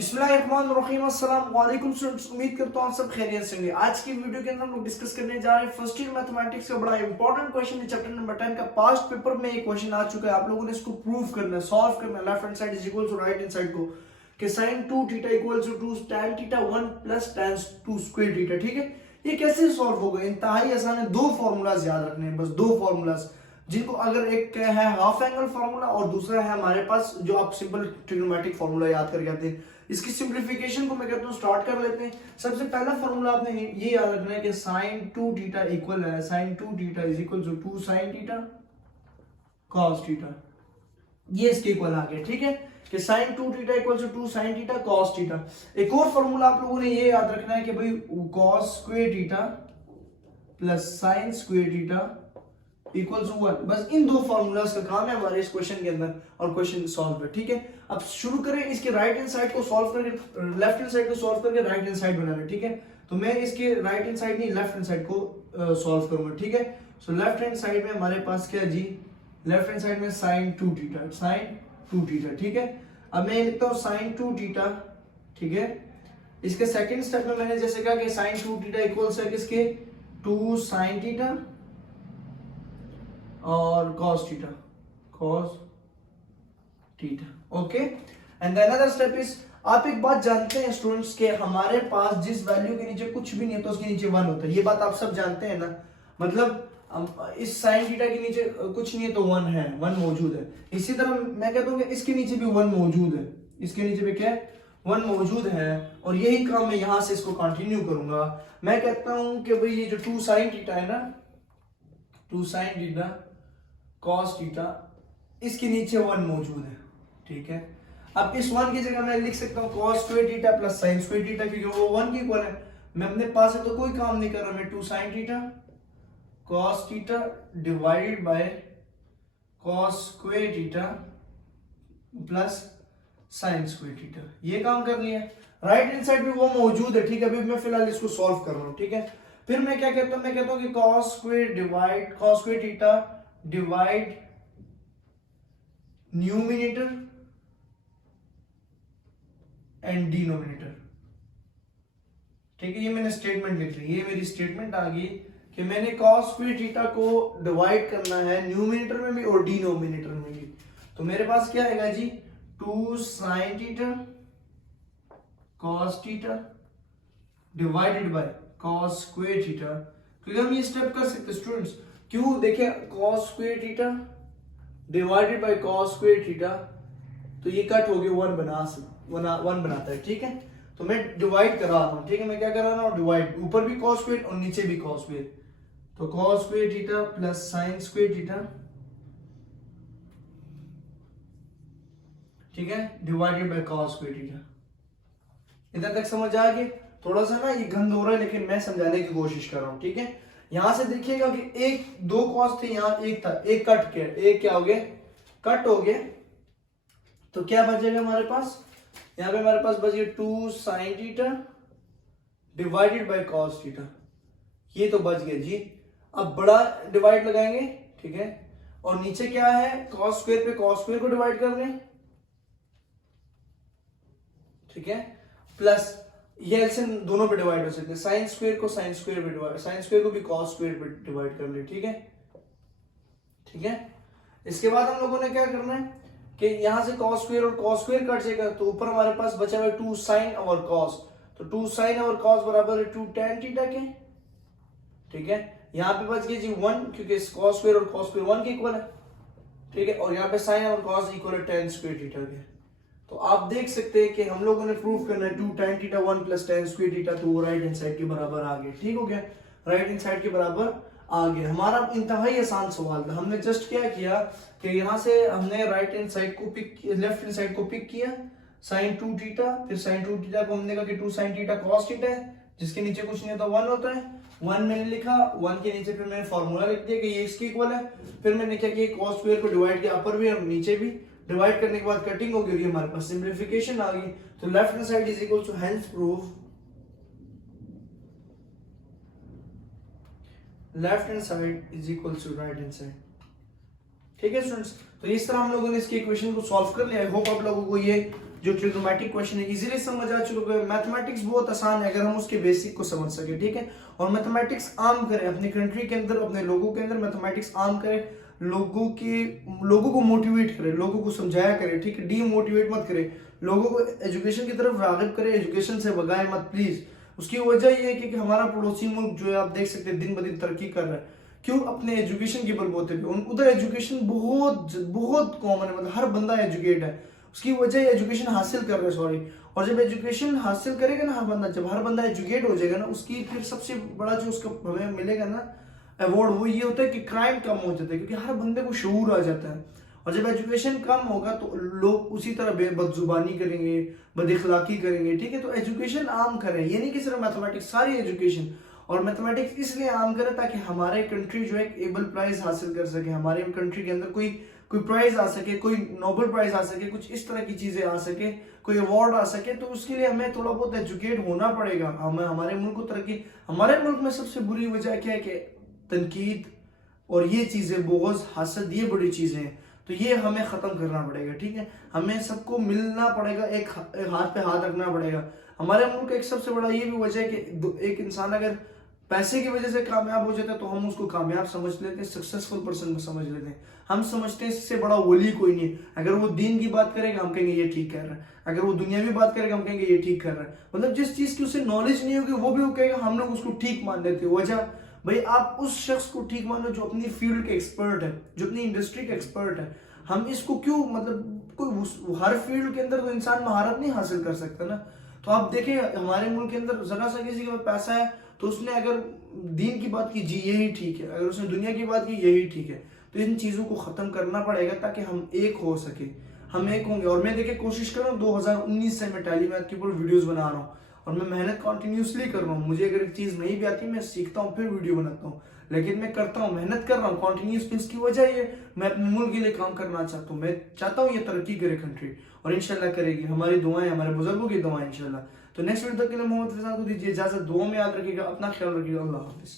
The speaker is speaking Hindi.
बिस्मिल्लाहिर्रहमानिर्रहीम अस्सलाम वालेकुम स्टूडेंट्स, उम्मीद करता हूँ आप सब खैरियत से होंगे। आज की वीडियो के अंदर हम लोग डिस्कस करने जा रहे हैं फर्स्ट ईयर मैथमेटिक्स का बड़ा इंपॉर्टेंट क्वेश्चन है चैप्टर नंबर 10 का। पास्ट पेपर में ये क्वेश्चन आ चुका है, आप लोगों ने इसको प्रूव करना है, सॉल्व करना है। Left hand side is equal to right hand side को कि sin 2 theta equal to tan theta 1 plus tan 2 square theta. ठीक है, ये कैसे सॉल्व होगा? इंतहाई आसान है, दो फॉर्मूलाज याद रखने हैं, बस दो फॉर्मूलाज, जिनको अगर एक है हाफ एंगल फार्मूला और दूसरा है हमारे पास जो आप सिंपल ट्रिग्नोमेट्रिक फार्मूला याद करके आते हैं। इसकी सिंप्लीफिकेशन को मैं कहता हूँ स्टार्ट कर लेते हैं। सबसे पहला फार्मूला आपने ये याद रखना है कि sin 2 थीटा इक्वल है sin 2 theta is equal to 2 sin theta cos theta, ये इसके इक्वल आ गया। ठीक है, कि sin 2 theta equal to 2 sin theta cos theta. एक और फार्मूला आप लोगों ने ये याद रखना है कि भाई cos square theta plus sin square theta equal to 1। बस इन दो फार्मूलाज का काम है हमारे इस क्वेश्चन के अंदर और क्वेश्चन सॉल्व है। ठीक है, अब शुरू करें इसके राइट हैंड साइड को सॉल्व करके, लेफ्ट हैंड साइड को सॉल्व करके राइट हैंड साइड बनाना है। ठीक है, तो मैं इसके राइट हैंड साइड नहीं लेफ्ट हैंड साइड को सॉल्व करूंगा। ठीक है, सो लेफ्ट हैंड साइड में हमारे पास क्या जी, लेफ्ट हैंड साइड में sin 2 थीटा, sin 2 थीटा। ठीक है, अब मैं लिखता हूं sin 2 थीटा। ठीक है, इसके सेकंड स्टेप में मैंने जैसे कहा कि sin 2 थीटा इक्वल्स है किसके, 2 sin थीटा और cos theta, cos theta. Okay, and the another step is, आप एक बात जानते हैं स्टूडेंट्स के हमारे पास जिस वैल्यू के नीचे कुछ भी नहीं होता उसके नीचे 1 होता है। ये बात आप सब जानते हैं ना, मतलब इस sin थीटा के नीचे कुछ नहीं है तो 1 है, 1 मौजूद है। इसी तरह मैं कहता हूं कि इसके नीचे भी 1 मौजूद है, इसके नीचे भी क्या है, 1 मौजूद है। और यही काम मैं यहां से इसको कंटिन्यू करूंगा। मैं कहता हूं कि भाई ये जो 2 sin थीटा है ना, 2 sin थीटा cos थीटा, इसके नीचे 1 मौजूद है। ठीक है, अब इस 1 की जगह मैं लिख सकता हूं cos square theta plus sin square theta, क्योंकि वो 1 की इक्वल है। मैं अपने पास है तो कोई काम नहीं कर रहा, मैं 2 sin theta cos theta divided by cos square theta plus sin square theta, ये काम कर लिया। राइट हैंड साइड में वो मौजूद है। ठीक है, अभी मैं फिलहाल इसको सॉल्व कर रहा हूं। ठीक है, फिर मैं क्या कहता हूं, मैं कहता हूं कि cos square theta divide numerator and denominator. ठीक है, ये मैंने स्टेटमेंट लिख ली, ये मेरी स्टेटमेंट आ गई कि मैंने cos स्क्वायर थीटा को डिवाइड करना है न्यूमिनेटर में भी और डिनोमिनेटर में भी। तो मेरे पास क्या आएगा जी, 2 sin theta cos theta divided by cos square theta. क्योंकि हम ये स्टेप कर सकते स्टूडेंट्स, क्यों? देखिए cos square theta divided by cos square theta, तो ये कट हो गया, 1 बनाता है। ठीक है, तो मैं डिवाइड करा रहा हूं। ठीक है, मैं क्या कर रहा हूं, डिवाइड, ऊपर भी cos स्क्वायर और नीचे भी cos स्क्वायर, तो cos square theta plus sin square theta. ठीक है, divided by cos square theta. इधर तक समझ आ गई? थोड़ा सा ना ये गंद हो रहा है लेकिन मैं समझाने की कोशिश कर रहा हूं। ठीक है, यहां से देखिएगा कि एक दो कॉस थे, यहां एक था, एक कट किया, एक क्या हो गया, कट हो गया। तो क्या बचेगा हमारे पास, यहां पे हमारे पास बच गया 2 sin theta divided by cos theta, ये तो बच गया जी। अब बड़ा डिवाइड लगाएंगे। ठीक है, और नीचे क्या है, cos स्क्वायर पे cos स्क्वायर को डिवाइड कर दें। ठीक है, प्लस ये एलसीएम दोनों पे डिवाइड हो सकते हैं, साइन स्क्वायर को साइन स्क्वायर पे डिवाइड, साइन स्क्वायर को भी cos स्क्वायर पे डिवाइड कर ले। ठीक है, ठीक है, इसके बाद हम लोगों ने क्या करना है कि यहां से cos स्क्वायर और cos स्क्वायर कट जाएगा, तो ऊपर हमारे पास बचा हुआ 2 sin और cos, तो 2 sin और cos बराबर है 2 tan थीटा के। ठीक है, यहां पे बच गया जी 1, क्योंकि cos स्क्वायर और cos स्क्वायर 1 के इक्वल है। ठीक है, और यहां पे sin और cos इक्वल है tan स्क्वायर थीटा के। तो आप देख सकते हैं कि हम लोगों ने प्रूफ करना है 2 tan theta 1 plus tan square theta, तो वो राइट हैंड साइड के बराबर आ गया। ठीक हो गया, राइट हैंड साइड के बराबर आ गया। हमारा इंतहाई आसान सवाल था, हमने जस्ट क्या किया कि यहां से हमने राइट हैंड साइड को पिक किया, लेफ्ट हैंड साइड को पिक किया, sin 2 थीटा, फिर sin 2 थीटा को हमने कहा कि 2 sin थीटा cos थीटा है, जिसके नीचे कुछ नहीं होता 1 होता है, 1 मैंने लिखा, 1 के नीचे फिर मैंने फॉर्मूला लिख दिया कि ये इसके इक्वल है। फिर मैंने क्या किया, cos स्क्वायर को डिवाइड किया अपर भी और नीचे भी, डिवाइड करने के बाद कटिंग हो गई, हमारे पास सिंप्लीफिकेशन आ गई। तो left hand side is equal to, hence proof left hand side is equal to right hand side. ठीक है स्टूडेंट्स, तो इस तरह हम लोगों ने इसके इक्वेशन को सॉल्व कर लिया। आई होप आप लोगों को ये जो ट्रिग्नोमेट्रिक क्वेश्चन है इजीली समझ आ चुके हैं। मैथमेटिक्स बहुत आसान है अगर हम उसके बेसिक को समझ सके, ठीक है। और मैथमेटिक्स आम करें अपनी कंट्री के अंदर, अपने लोगों के अंदर मैथमेटिक्स आम करें, लोगों को मोटिवेट करें, लोगों को समझाया करें, ठीक है। डीमोटिवेट मत करें, लोगों को एजुकेशन की तरफ राग़िब करें, एजुकेशन से भगाएं मत प्लीज। उसकी वजह यह है कि हमारा पड़ोसी मुल्क जो है आप देख सकते हैं दिन ब दिन तरक्की कर रहा है, क्यों? अपने एजुकेशन के बलबूते पे। उधर एजुकेशन बहुत बहुत कॉमन है, मतलब हर बंदा एजुकेट है, उसकी वजह एजुकेशन हासिल कर रहा है, सॉरी। और जब एजुकेशन हासिल करेगा ना हर बंदा, जब हर बंदा एजुकेट हो जाएगा ना, उसकी फिर सबसे बड़ा जो उसका हमें मिलेगा ना अवार्ड, वो ये होता है कि क्राइम कम हो जाता है, क्योंकि हर बंदे को शऊर आ जाता है। और जब एजुकेशन कम होगा तो लोग उसी तरह बदजुबानी करेंगे, बदइखलाकी करेंगे, ठीक है। तो एजुकेशन आम करें, ये नहीं कि सिर्फ मैथमेटिक्स, सारी एजुकेशन। और मैथमेटिक्स इसलिए आम करें ताकि हमारे कंट्री जो है एबल प्राइज हासिल कर सके, हमारे कंट्री के अंदर कोई प्राइज आ सके, कोई नोबेल प्राइज आ सके, कुछ इस तरह की चीजें आ सके, कोई अवार्ड आ सके। तो उसके लिए हमें थोड़ा बहुत एजुकेट होना पड़ेगा। हमें हमारे मुल्क को तरक्की, हमारे मुल्क में सबसे बुरी वजह क्या है कि तनकीद और ये चीजें, बोगस, हसद, ये बड़ी चीजें हैं। तो ये हमें खत्म करना पड़ेगा, ठीक है। हमें सबको मिलना पड़ेगा, एक हाथ पे हाथ रखना पड़ेगा। हमारे मुल्क एक सबसे बड़ा ये भी वजह है कि एक इंसान अगर पैसे की वजह से कामयाब हो जाता है तो हम उसको कामयाब समझ लेते हैं, सक्सेसफुल पर्सन को समझ लेते हैं। हम समझते हैं इससे बड़ा वली कोई नहीं है। अगर वो दीन की बात करेगा हम कहेंगे ये ठीक कर रहा है, अगर वो दुनियावी बात करेगा हम कहेंगे ये ठीक कर रहा है। मतलब जिस चीज की उसे नॉलेज नहीं होगी वो भी वो कहेगा, हम लोग उसको ठीक मान लेते हैं। वजह भाई, आप उस शख्स को ठीक मानो जो अपनी फील्ड के एक्सपर्ट है, जो अपनी इंडस्ट्री के एक्सपर्ट है। हम इसको क्यों, मतलब कोई हर फील्ड के अंदर तो इंसान महारत नहीं हासिल कर सकता ना। तो आप देखें हमारे मुल्क के अंदर जरा सा किसी के पास पैसा है तो उसने अगर दीन की बात की जी यही ठीक है, अगर उसने दुनिया की बात की यही ठीक है। तो इन चीजों को खत्म करना पड़ेगा ताकि हम एक हो सके। हम एक होंगे। और मैं देखिए कोशिश कर रहा हूँ 2019 से मैं टैली मैथ के ऊपर वीडियोस बना रहा हूँ और मैं मेहनत कॉन्टिन्यूसली कर रहा हूँ। मुझे अगर एक चीज नहीं भी आती मैं सीखता हूँ फिर वीडियो बनाता हूँ, लेकिन मैं करता हूँ, मेहनत कर रहा हूँ कॉन्टिन्यूस। इसकी वजह ये, मैं अपने मुल्क के लिए काम करना चाहता हूँ। मैं चाहता हूँ ये तरक्की करे कंट्री, और इंशाल्लाह करेगी। हमारी दुआएं, हमारे बुजुर्गों की दुआएं इंशाल्लाह। तो नेक्स्ट वीडियो तक के लिए मोहम्मद फैजान को दीजिए इजाजत। दुआ में याद रखिएगा, अपना ख्याल रखिएगा। अल्लाह हाफिज।